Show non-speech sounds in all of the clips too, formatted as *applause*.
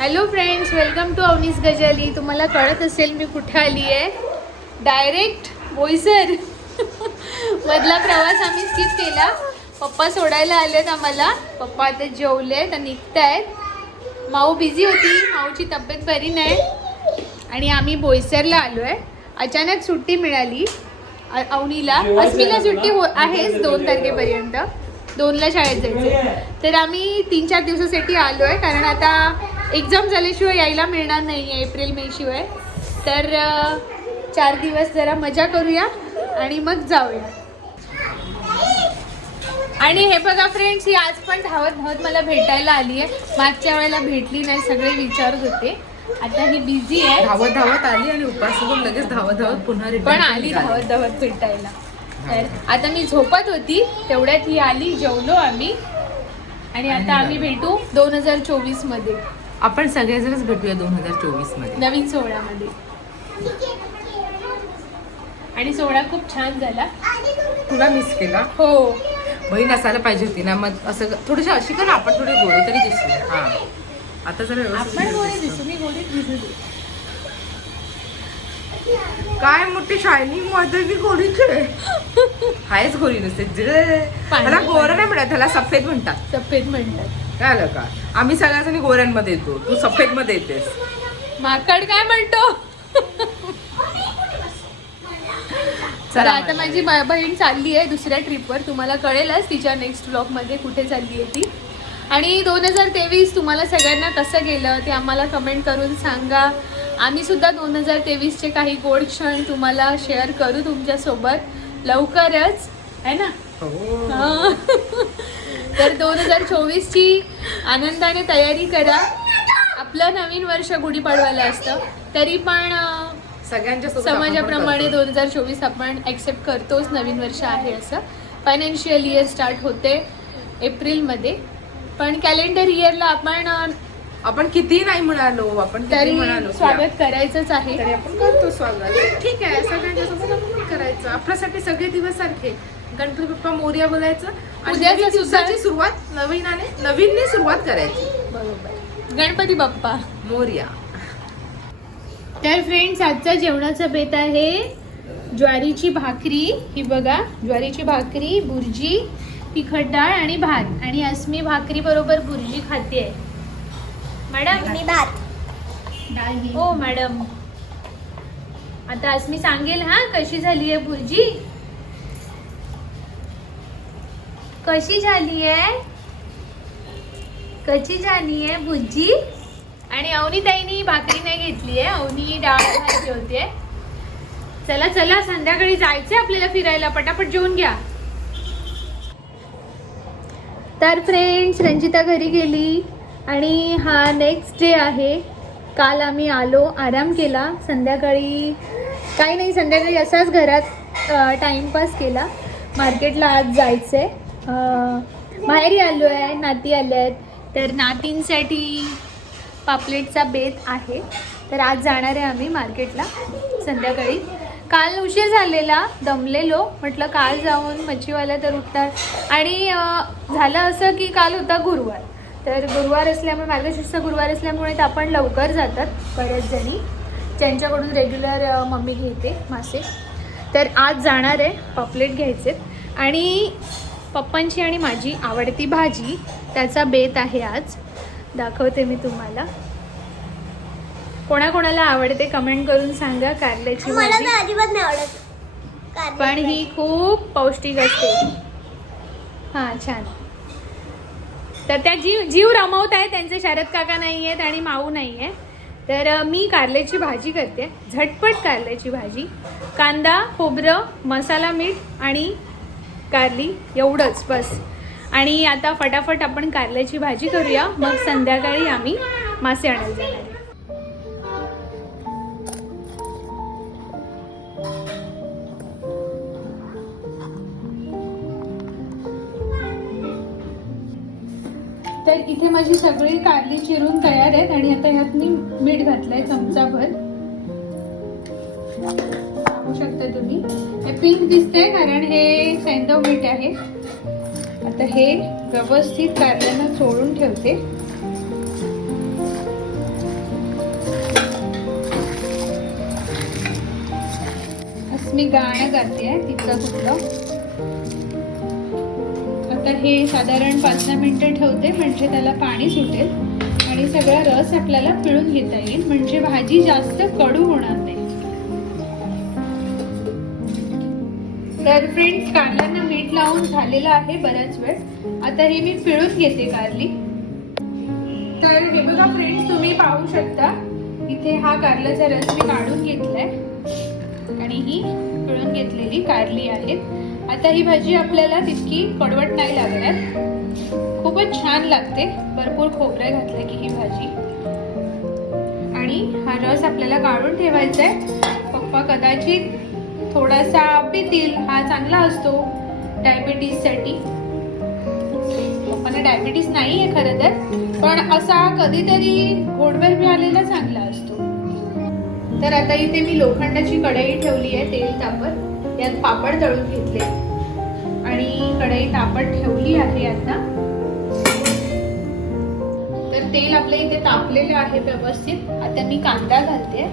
Hello friends welcome to अवनीस गजाली तुम्हाला कळत असेल मी कुठे आली आहे? डायरेक्ट बोईसर *laughs* मधला प्रवास आम्ही स्किप केला. पप्पा सोडायला आलेत आम्हाला. पप्पा आता जेवले तर निघतायत. माऊ बिझी होती. माऊची तब्येत बरी नाही. आणि आम्ही बोईसरला आलो आहे अचानक सुट्टी मिळाली. अवनीला. अस्मीला सुट्टी हो आहेच दोन तारखेपर्यंत. दोनला शाळेत जायचं तर आम्ही तीन चार दिवसासाठी आलो आहे कारण आता एक्झाम झाल्याशिवाय यायला मिळणार नाही आहे एप्रिल मे शिवाय. तर चार दिवस जरा मजा करूया आणि मग जाऊया. आणि हे बघा फ्रेंड्स ही आज पण धावत धावत मला भेटायला आली आहे. मागच्या वेळेला भेटली नाही सगळे विचारत होते. आता ही बिझी आहे. धावत धावत आली आणि उपास लगेच धावत धावत पुन्हा पण आली. धावत धावत भेटायला. तर आता मी झोपत होती तेवढ्यात ही आली जेवलो आम्ही. आणि आता आम्ही भेटू दोन हजार चोवीसमध्ये. आपण सगळेजणच भेटूया दोन हजार चोवीसमध्ये नवीन सोहळ्यामध्ये. आणि सोहळा खूप छान झाला. तुला मिस केला? हो. बहीण असायला पाहिजे होती ना मग असं थोडीशी अशी कर ना आपण थोडी गोळी तरी दिसू. हा. आता जरा व्यवस्थित आपण. दिसू. मी गोडीत दिसू. दे काय मोठी शायनिंगमध्ये मी गोरीचे. *laughs* हायच गोरी नसते. जे त्याला गोरं नाही म्हणत त्याला सफेद म्हणतात. सफेद म्हणतात. काय आलं का? आम्ही सगळ्याजणी गोऱ्यांमध्ये येतो. तू सफेदमध्ये येतेस. माकड काय म्हणतो? चला आता माझी बहीण चालली आहे दुसऱ्या ट्रिपवर. तुम्हाला कळेलच तिच्या नेक्स्ट ब्लॉगमध्ये कुठे चालली आहे ती. आणि दोन हजार तेवीस तुम्हाला सगळ्यांना कसं गेलं ते आम्हाला कमेंट करून सांगा. आम्ही सुद्धा दोन हजार तेवीसचे काही गोड क्षण तुम्हाला शेअर करू तुमच्यासोबत. लवकरच आहे ना? हो. हा. तर दोन हजार चोवीसची आनंदाने तयारी करा. आपलं नवीन वर्ष गुढीपाडवायला असतं. तरी पण सगळ्यांच्या समाजाप्रमाणे. दोन हजार चोवीस आपण ॲक्सेप्ट करतोच नवीन वर्ष आहे असं. फायनान्शियल इयर स्टार्ट होते एप्रिलमध्ये. पण कॅलेंडर इयरला आपण आपण किती नाही म्हणालो आपण तरी म्हणालो स्वागत करायचंच आहे. तरी आपण करतो स्वागत. ठीक आहे सगळ्यांच्या सोबत आपण पण करायचं. आपल्यासाठी सगळे दिवस सारखे. गणपती बाप्पा मोर्या बोलायचं. आणि दिवसाची सुरुवात नवीनाने नवीनने सुरुवात करायची. बरोबर. गणपती बाप्पा. मोर्या. तर फ्रेंड्स आजचा जेवणाचा बेत आहे ज्वारीची भाकरी. ही बघा ज्वारीची भाकरी बुर्जी तिखट डाळ आणि भात. आणि अस्मी भाकरी बरोबर बुर्जी खाते आहे मॅडम भात. हो मॅडम. आता अस्मी सांगेल हा कशी झाली आहे बुर्जी? कशी झाली आहे? कशी झाली आहे बुर्जी आणि अवनी ताईनी भाकरी नाही घेतली आहे. अवनी डाळ भात जेवते चला चला संध्याकाळी जायचंय आपल्याला फिरायला. पटापट जेवून घ्या. तर फ्रेंड्स रंजिता घरी गेली आणि हा नेक्स्ट डे आहे. काल आम्ही आलो आराम केला. संध्याकाळी काही नाही संध्याकाळी असाच घरात टाईमपास केला. मार्केटला आज जायचं आहे माहेरी आलो आहे नाती आले आहेत. तर नातींसाठी पापलेटचा बेत आहे. तर आज जाणार आहे आम्ही मार्केटला संध्याकाळी. काल उशीर झालेला दमलेलो. म्हटलं काल जाऊन मच्छीवाल्या तर उठतात आणि झालं असं की काल होता गुरुवार. तर गुरुवार असल्यामुळे मार्गशीर्ष गुरुवार असल्यामुळे तर आपण लवकर जातात बऱ्याच जणी. ज्यांच्याकडून रेग्युलर मम्मी घेते मासे. तर आज जाणार आहे पॉपलेट घ्यायचे. आणि पप्पांची आणि माझी आवडती भाजी. त्याचा बेत आहे आज. दाखवते मी तुम्हाला. कोणाकोणाला आवडते कमेंट करून सांगा. कारल्याची मला भाजी. पण ही. खूप पौष्टिक असते. हां छान. तर त्या जीव जीव रमवत आहे. त्यांचे शरद काका नाही आहेत आणि माऊ नाही आहे तर मी कारल्याची भाजी करते. झटपट कारल्याची भाजी. कांदा खोबरं मसाला मीठ आणि कारली एवढंच बस. आणि आता फटाफट आपण कारल्याची भाजी करूया. मग संध्याकाळी आम्ही मासे आणायला जाणार तर इथे माझी सगळी कारली चिरून तयार आहेत आणि आता ह्यात मी मीठ घातलंय चमचाभर. पिंक दिसते कारण हे सैंदव मीठ आहे. आता हे व्यवस्थित कारल्यानं सोडून ठेवते. मी गाणं गाते आहे तिथं कुठलं. आता हे साधारण पाच सहा मिनटं ठेवते म्हणजे त्याला पाणी सुटेल. आणि सगळा रस आपल्याला पिळून घेता येईल म्हणजे भाजी जास्त कडू होणार नाही. तर फ्रेंड्स कारल्यांना मीठ लावून झालेलं आहे बराच वेळ. आता हे मी पिळून घेते कारली. तर हे बघा फ्रेंड्स तुम्ही पाहू शकता. इथे हा कारल्याचा रस मी काढून घेतलाय. आणि ही पिळून घेतलेली कारली आहेत आता ही भाजी आपल्याला तितकी कडवट नाही लागणार. खूपच छान लागते. भरपूर खोबरं घातलं की ही भाजी. आणि हा रस आपल्याला काढून ठेवायचा आहे पप्पा कदाचित थोडासा पितील हा चांगला असतो डायबिटीजसाठी पप्पांना डायबिटीज नाही आहे खरं तर पण असा कधीतरी गोडवेल मिळालेला चांगला असतो. तर आता इथे मी लोखंडाची कढई ठेवली आहे तेल तापत. यात पापड तळून घेतले. आणि कढई तापत ठेवली आहे आता. तर तेल आपल्या इथे तापलेले आहे व्यवस्थित. आता मी कांदा घालते.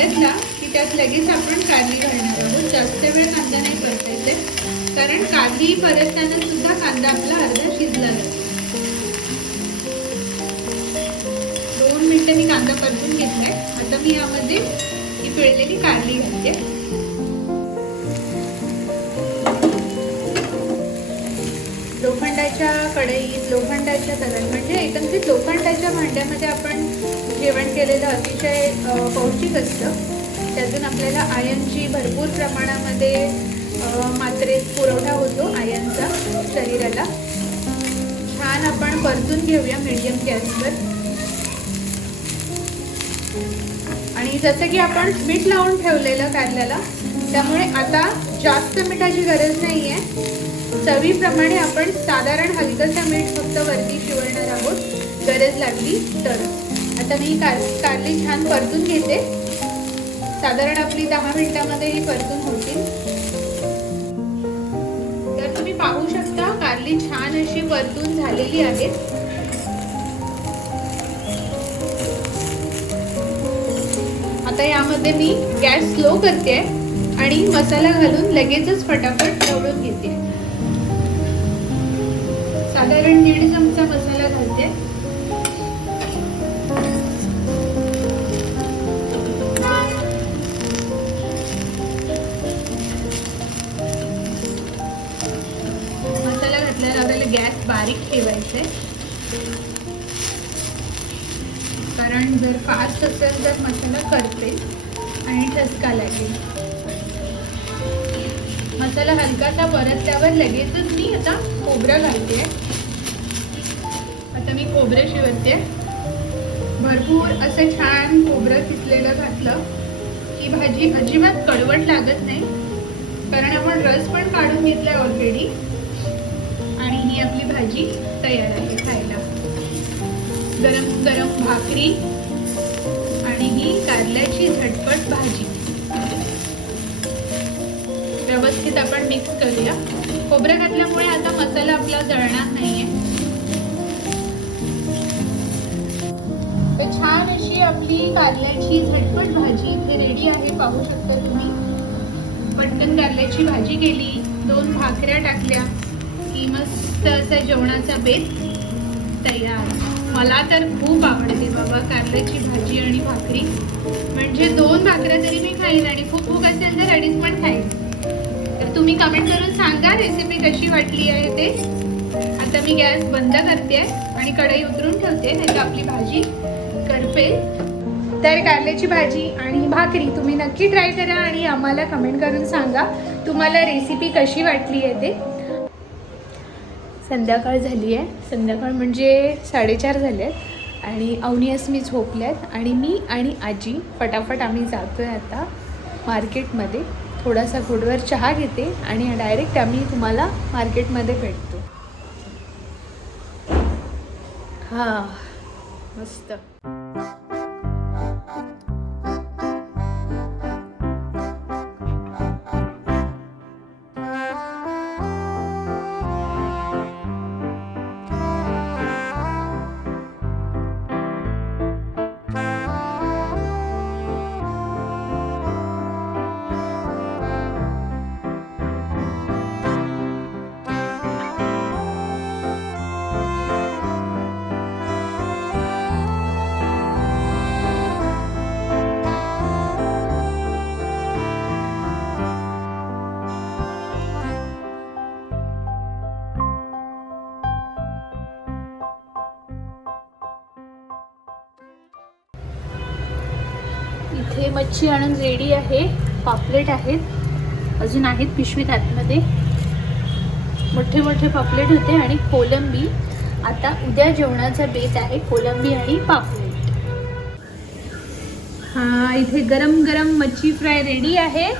परतला की त्यात लगेच आपण कारली घालणार आहोत. जास्त वेळ कांदा नाही परतायचे कारण कारली परतताना सुद्धा कांदा आपला अर्धा शिजला जातो. दोन मिनटं मी कांदा परतून घेतलाय. आता मी यामध्ये ही पिळलेली कारली घालते. लोखंडाच्या तव्यात म्हणजे एकंदरीत लोखंडाच्या भांड्यामध्ये आपण जेवण केलेलं अतिशय पौष्टिक असतं. त्यातून आपल्याला आयनची भरपूर प्रमाणामध्ये मात्रेत पुरवठा होतो आयनचा शरीराला. छान आपण परतून घेऊया मीडियम गॅसवर. आणि जसं की आपण मीठ लावून ठेवलेलं कारल्याला त्यामुळे आता जास्त मिठाची गरज नाही आहे चवीप्रमाणे आपण साधारण हलकंसं मीठ फक्त वरती शिवणार आहोत. गरज लागली तर. आता मी कार कारली छान परतून घेते. साधारण आपली दहा मिनिटामध्ये ही परतून होतील. तर तुम्ही पाहू शकता कारली छान अशी परतून झालेली आहे. आता यामध्ये मी गॅस स्लो करते. आणि मसाला घालून लगेचच फटाफट निवडून घेते. साधारण दीड चमचा मसाला घालते. मसाला घातल्यावर आपल्याला गॅस बारीक ठेवायचा आहे कारण जर फास्ट असेल तर मसाला करते आणि ठसका लागेल. मसाला हलकासा परतल्यावर लगेचच मी आता खोबरं घालते. आता मी खोबरं शिवते. भरपूर असं छान खोबरं किसलेलं घातलं की भाजी अजिबात कडवट लागत नाही. कारण आपण रस पण काढून घेतलाय ऑलरेडी आणि ही आपली भाजी तयार आहे खायला. गरम गरम भाकरी आणि ही कारल्याची झटपट भाजी. व्यवस्थित आपण मिक्स करूया. खोबरं घातल्यामुळे आता मसाला आपला जळणार नाहीये. तर छान अशी आपली कारल्याची झटपट भाजी इथे रेडी आहे. पाहू शकता तुम्ही. पटकन कारल्याची भाजी केली. दोन भाकऱ्या टाकल्या. की मस्त असा जेवणाचा बेत तयार. मला तर खूप आवडते बाबा कारल्याची भाजी आणि भाकरी. म्हणजे दोन भाकऱ्या तरी मी खाईन आणि खूप भूक असेल तर अडीच पण खाईन तुम्ही कमेंट करून सांगा रेसिपी कशी वाटली आहे ते. आता मी गॅस बंद करते आणि कढई उतरून ठेवते नाही आपली भाजी करपे तर कारल्याची भाजी आणि भाकरी तुम्ही नक्की ट्राय करा आणि आम्हाला कमेंट करून सांगा तुम्हाला रेसिपी कशी वाटली आहे ते. संध्याकाळ झाली आहे. संध्याकाळ म्हणजे साडेचार झाले आहेत आणि अवनी मी झोपल्यात आणि मी आणि आजी फटाफट आम्ही जातो आहे आता मार्केटमध्ये थोडासा गुडवर चहा घेते आणि डायरेक्ट आम्ही तुम्हाला मार्केटमध्ये भेटतो. हां मस्त. इथे मच्छी आणून रेडी आहे. पापलेट आहेत. अजून आहेत पिशवीत आतमध्ये. मोठे मोठे पापलेट होते आणि कोलंबी. आता उद्या जेवणाचा बेत आहे कोलंबी आणि पापलेट. हा इथे गरम गरम मच्छी फ्राय रेडी आहे.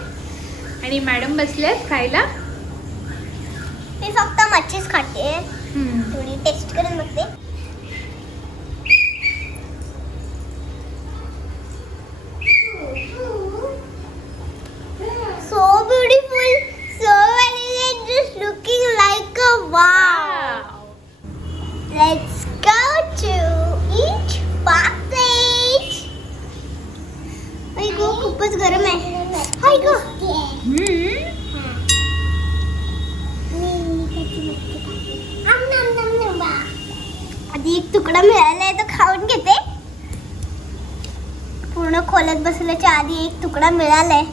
आणि मॅडम बसल्यात खायला. मी फक्त मच्छीच खाते. थोडी टेस्ट करून बघते. आधी एक तुकडा मिळालाय तो खाऊन घेते. पूर्ण खोलत बसल्याच्या आधी एक तुकडा मिळालाय.